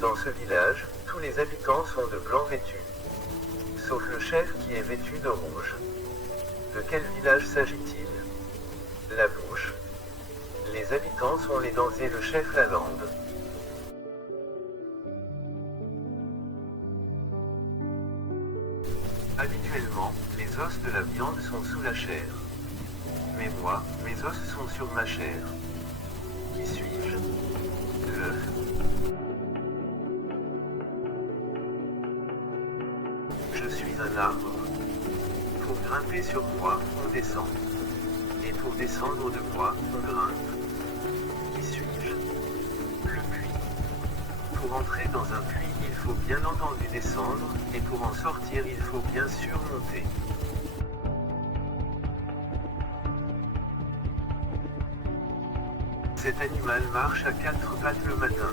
Dans ce village, tous les habitants sont de blanc vêtus. Sauf le chef qui est vêtu de rouge. De quel village s'agit-il? La bouche. Les habitants sont les dents et le chef la langue. Habituellement, les os de la viande sont sous la chair. Mais moi, mes os sont sur ma chair. Qui suis-je? L'œuf. Je suis un arbre. Pour grimper sur moi, on descend. Et pour descendre de moi, on grimpe. Qui suis-je? Le puits. Pour entrer dans un puits, il faut bien entendu descendre, et pour en sortir, il faut bien sûr monter. Cet animal marche à 4 pattes le matin,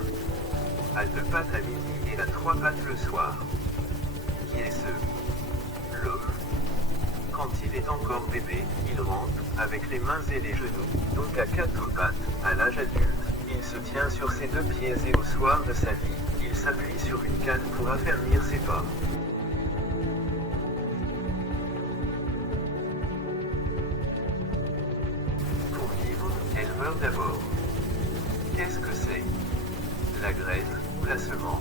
à 2 pattes à midi et à 3 pattes le soir. Qui est ce? L'homme. Quand il est encore bébé, il rampe, avec les mains et les genoux, donc à 4 pattes. À l'âge adulte, il se tient sur ses 2 pieds et au soir de sa vie, il s'appuie sur une canne pour affermir ses pas. Pour vivre, elle meurt d'abord. Qu'est-ce que c'est? La graine ou la semence?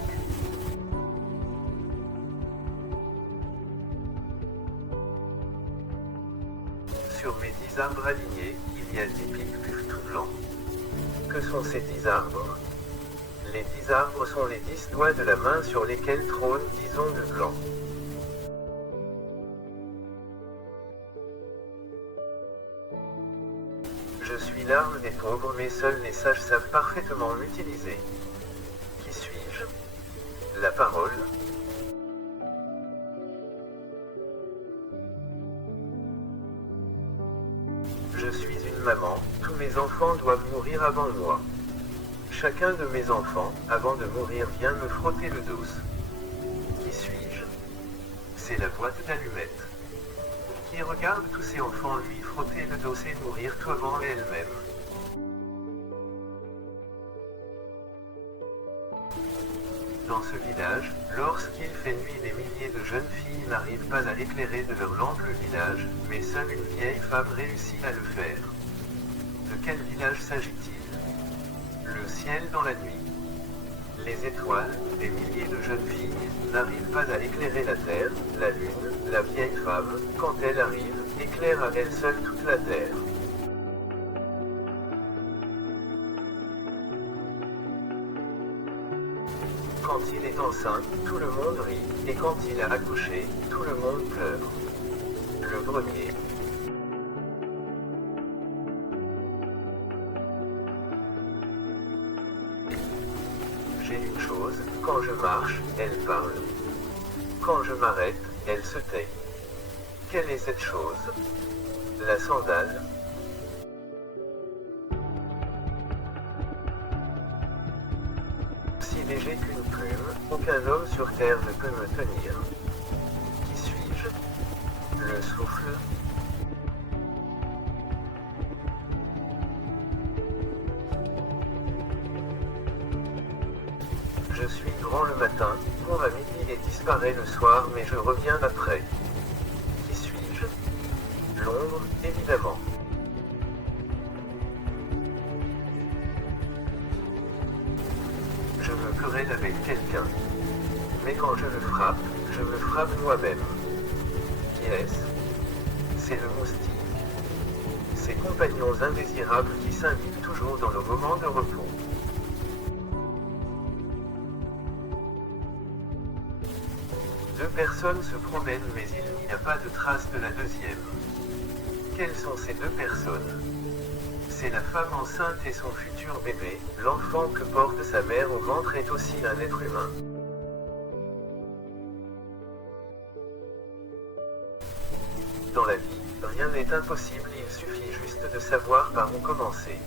Sur mes 10 arbres alignés, il y a 10 pics buffles tout blancs. Que sont ces 10 arbres? Les 10 arbres sont les 10 doigts de la main sur lesquels trônent 10 ongles blancs. Je suis l'arme des pauvres, mais seuls les sages savent parfaitement l'utiliser. Qui suis-je? La parole. Je suis une maman, tous mes enfants doivent mourir avant moi. Chacun de mes enfants, avant de mourir, vient me frotter le dos. Qui suis-je? C'est la boîte d'allumettes. Qui regarde tous ces enfants lui frotter le dos et mourir tout avant elle-même. Dans ce village, lorsqu'il fait nuit, des milliers de jeunes filles n'arrivent pas à éclairer de leur lampe le village, mais seule une vieille femme réussit à le faire. De quel village s'agit-il? Le ciel dans la nuit. Les étoiles, des milliers de jeunes filles, n'arrivent pas à éclairer la terre, la lune, la vieille femme, quand elle arrive, éclaire à elle seule toute la terre. Quand il est enceint, tout le monde rit, et quand il a accouché, tout le monde pleure. Le grenier. J'ai une chose, quand je marche, elle parle. Quand je m'arrête, elle se tait. Quelle est cette chose? La sandale. Si léger qu'une plume, aucun homme sur terre ne peut me tenir. Qui suis-je? Le souffle. Je suis grand le matin, court à midi et disparaît le soir, mais je reviens après. Qui suis-je? L'ombre, évidemment. Je me querelle avec quelqu'un. Mais quand je le frappe, je me frappe moi-même. Qui est-ce? C'est le moustique. Ces compagnons indésirables qui s'invitent toujours dans nos moments de repos. Deux personnes se promènent, mais il n'y a pas de trace de la deuxième. Quelles sont ces deux personnes? C'est la femme enceinte et son futur bébé. L'enfant que porte sa mère au ventre est aussi un être humain. Dans la vie, rien n'est impossible, il suffit juste de savoir par où commencer.